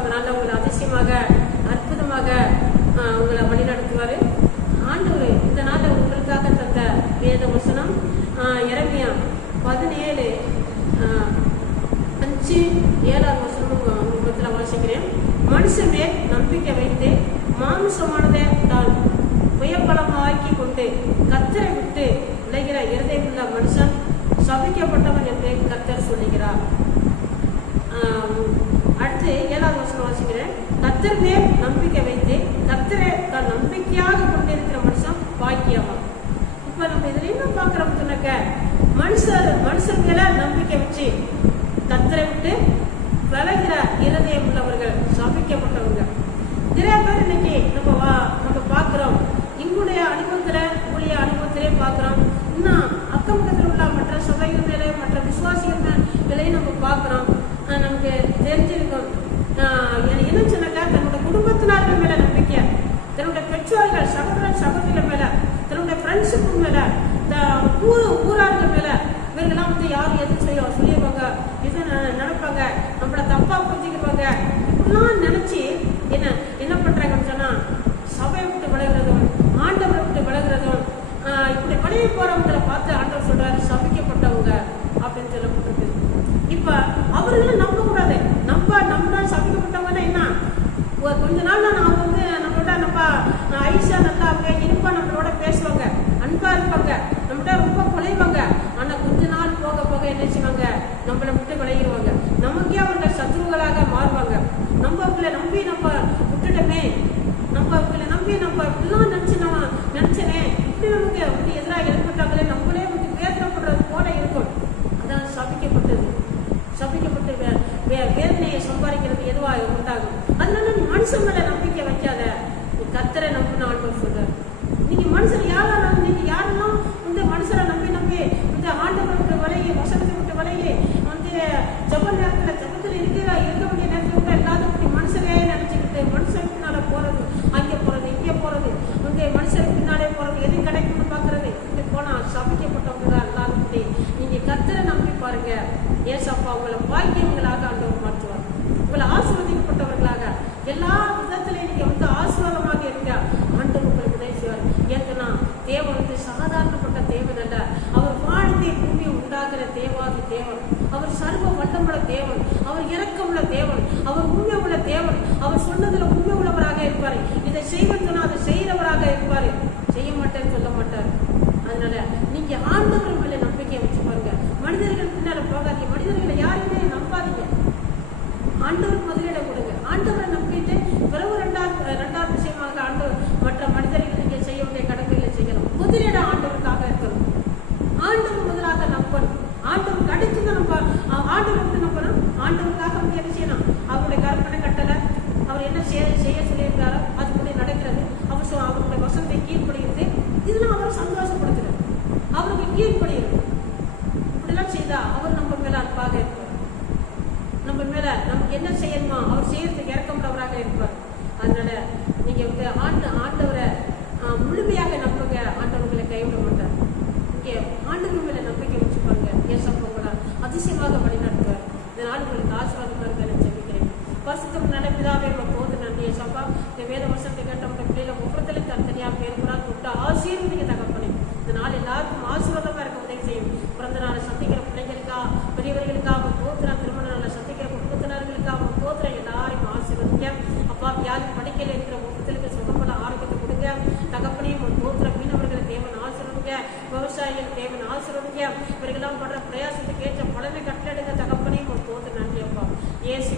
அந்த நாளில் உங்களை அதிசயமாக அற்புதமாக உங்களை வழிநடத்துவார். ஆண்டவர் இந்த நாளில் உங்களுக்காக தந்த வேத வசனம் எரேமியா 17:5-7 வாசிக்கிறேன். மனுஷன் மேல் நம்பிக்கை வைத்து மாமிசமானதை தான் புயப்பலமாக்கி கொண்டு கர்த்தரை விட்டு விளைகிற இருதயமுள்ள மனுஷன் சபிக்கப்பட்டவன் என்று கர்த்தர் சொல்லுகிறார். அடுத்து 7 வாசிக்கிறேன். கர்த்தர் மேல் நம்பிக்கை வைத்து கர்த்தரை தான் நம்பிக்கையாக கொண்டிருக்கிற மனுஷன் பாக்கியவான். இப்ப நம்ம இதுல என்ன பாக்குறோம் சொன்னாக்க, மனுஷன் மேல நம்பிக்கை வச்சு கர்த்தரை விட்டு விலகிற இருதயம் உள்ளவர்கள் சபிக்கப்பட்டவங்க. நிறைய பேர் இன்னைக்கு நம்ம பாக்குறோம். எங்களுடைய அனுபவத்துல ஊழிய அனுபவத்திலே பாக்குறோம். இன்னும் அக்கம் பக்கத்தில் உள்ள மற்ற சபைகள் மேலே மற்ற விசுவாசிகள் மேலேயும் நம்ம பாக்குறோம். நமக்கு தெரிஞ்சிருக்கும். என்ன சொன்னாக்கா, தன்னுடைய குடும்பத்தினர்கள் மேல நம்பிக்கை, தன்னுடைய பெற்றோர்கள் சகோதரிகள் மேல, தன்னுடைய ஃப்ரெண்ட்ஸுக்கு மேல, ஊரார்கள் மேல, இவர்கள்லாம் யாரும் எது சொல்லிடுவாங்க, எது நினைப்பாங்க, நம்மள தப்பா புரிஞ்சுக்கிடுவாங்க. இப்படிலாம் நினைச்சு என்ன பண்றாங்கன்னு சொன்னா, சபையை விட்டு விலகிறதும் ஆண்டவரை விட்டு விலகிறதும், இப்படி விலகி போறவங்களை பார்த்து ஆண்டவர் சொல்றாரு சபிக்கப்பட்டவங்க அப்படின்னு சொல்லப்பட்டிருக்கு. இப்ப அவர்களும் நம்ப கூடாது. நம்ம சபிக்கப்பட்டவங்கன்னா என்ன, கொஞ்ச நாள் அவங்க நம்மளோட ஐஷா நல்லா அவங்க இனிப்பா நம்மளோட பேசுவாங்க, அன்பா இருப்பாங்க, நம்மகிட்ட ரொம்ப குலைவாங்க. ஆனா கொஞ்ச நாள் போக போக என்ன செய்வாங்க, நம்மளை விட்டு விளையிடுவாங்க. நமக்கே அவர்கள் சத்ருகளாக மாறுவாங்க. நம்ம அவங்களை நம்பி நம்ம விட்டுட்டோமே, நம்ம அவங்களை நம்பி நம்ம இப்படிலாம் நினைச்சனே, இப்படி நமக்கு அப்படி எதிராக எழுப்பிட்டாங்களே, நம்மளே வந்து வேதனைப்படுறது போல இருக்கும். அதான் சபிக்கப்பட்டு வேதனையை சம்பாதிக்கிறது எதுவாக உண்டாகும். அதனால நீ மனுஷன் மேல நம்பிக்கை வைக்காத, நீ கர்த்தரை நம்பின ஆண்டவர் சொல்றாரு. நீங்க மனுஷன் யாரெல்லாம் வந்து மனுஷரை நம்பி இந்த ஆண்டவரை விட்டு விலையே, வசனத்தை விட்டு விலையே, வந்து ஜபத்துல இருக்க வேண்டிய நேரத்தில் கூட எல்லாத்தையும் மனுஷரே நினைச்சுக்கிட்டு மனுஷன் பின்னால போறது, அங்கே போறது, இங்கே போறது, வந்து மனுஷருக்கு பின்னாலே போறது, எது கிடைக்கும்னு பாக்குறது, இப்படி போனா சபிக்கப்பட்டவங்க தான் எல்லாரும். நீங்க கர்த்தரை நம்பி பாருங்க, ஏசப்பா உங்களை பாக்கியங்களாக ஆண்டவர் மாற்றுவார். உங்களை ஆசீர்வதிக்கப்பட்டவர்களாக எல்லா விதத்திலையும் நீங்க வந்து ஆசீர்வாதமாக இருக்க ஆண்டவர் உங்களுக்கு உதவி செய்வார். ஏன்னா தேவன் வந்து சாதாரணப்பட்ட தேவன் அல்ல. அவர் வாழ்க்கை பூமி உண்டாகிற தேவாதி தேவன். அவர் சர்வ வல்லமுள்ள தேவன். அவர் இரக்கமுள்ள தேவன். அவர் உண்மை உள்ள தேவன். அவர் சொன்னதுல உண்மை உள்ளவராக இருப்பாரு. இதை செய்வன் சொன்னா அதை செய்யறவராக இருப்பாரு. செய்ய மாட்டேன்னு சொல்ல மாட்டார். அதனால நீங்க ஆண்டவர் மேல நம்பிக்கை வச்சு பாருங்க. மனிதர்கள் பின்னால போகாதீங்க. மனிதர்களை யாருமே நம்பாதீங்க. ஆண்டவர் முதலிடம் கொடுங்க. ஆண்டவரை நம்பிட்டு பிறகு ரெண்டாவது விஷயமாக ஆண்டவர் மற்ற மனிதர்கள் நீங்க செய்ய வேண்டிய கடமைகளை செய்யணும். முதலிடம் ஆண்டவருக்காக இருக்கணும். ஆண்டவர் முதலாக நம்பணும். ஆண்டவருக்கு அடுத்துதான் நம்ம ஆண்டவர் வந்து நம்பணும். ஆண்டவருக்காக வந்து என்ன செய்யணும், அவருடைய கற்பனை கட்டளை, அவர் என்ன செய்ய சொல்லியிருக்காரோ அதுபடி நடக்கிறது, அவருடைய வசனத்தை கீழ்படுகிறது, இதெல்லாம் அவரை சந்தோஷப்படுத்துறது, அவருக்கு கீழ்படுகிறது. இப்படிலாம் செய்தா அவர் நம்ம மேல அன்பாக இருப்பார். நம்ம மேல நமக்கு என்ன செய்யணுமா அவர் செய்யறதுக்கு இறக்கமுள்ளவராக இருப்பார். அதனால நீங்க வந்து ஆண்டவரை முழுமையாக நம்புங்க. ஆண்டவர்களை கைவிட மாட்டார். இங்கே ஆண்டவர் மேல நம்பிக்கை வச்சுப்பாங்க. ஏசப்பா உங்களை அதிசயமாக வழிநடத்துவார். இதனால் உங்களுக்கு ஆசீர்வாதமாக நான் ஜெபிக்கிறேன். பரிசுத்தம் நடப்பிதாவே போது நன்றி ஏசப்பா. இந்த வேத வசனத்தை கேட்ட பிள்ளைகளை ஒவ்வொருத்தரும் தனித்தனியாக பேருக்குறாங்க விட்டு ஆசீர்வதிக்க தகப்பனே. இதனால் எல்லாருக்கும் ஆசீர்வாதமா இருக்க உதவி செய்யும். பிறந்த நாளை சந்திக்கிற பிள்ளைகளுக்கா, பெரியவர்களுக்காக தோத்திர, திருமண நாளை சந்திக்கிற குடும்பத்தினர்களுக்காக தோத்திர, எல்லாரையும் ஆசீர்வதிக்க. அப்பா வியாதி பணிக்கையில் இருக்கிற ஒவ்வொருத்தருக்கு சுகமான ஆரோக்கியத்தை கொடுங்க தகப்பனையும். தோத்திர மீனவர்களை தேவன் ஆசீர்வதிங்க, விவசாயிகள் தேவன் ஆசீர்வதிங்க. இவர்களெல்லாம் படுற பிரயாசத்துக்கு ஏற்ற பலனை கட்டெடுங்க தகப்பனையும். தோத்திர நன்றி அப்பா. ஏசு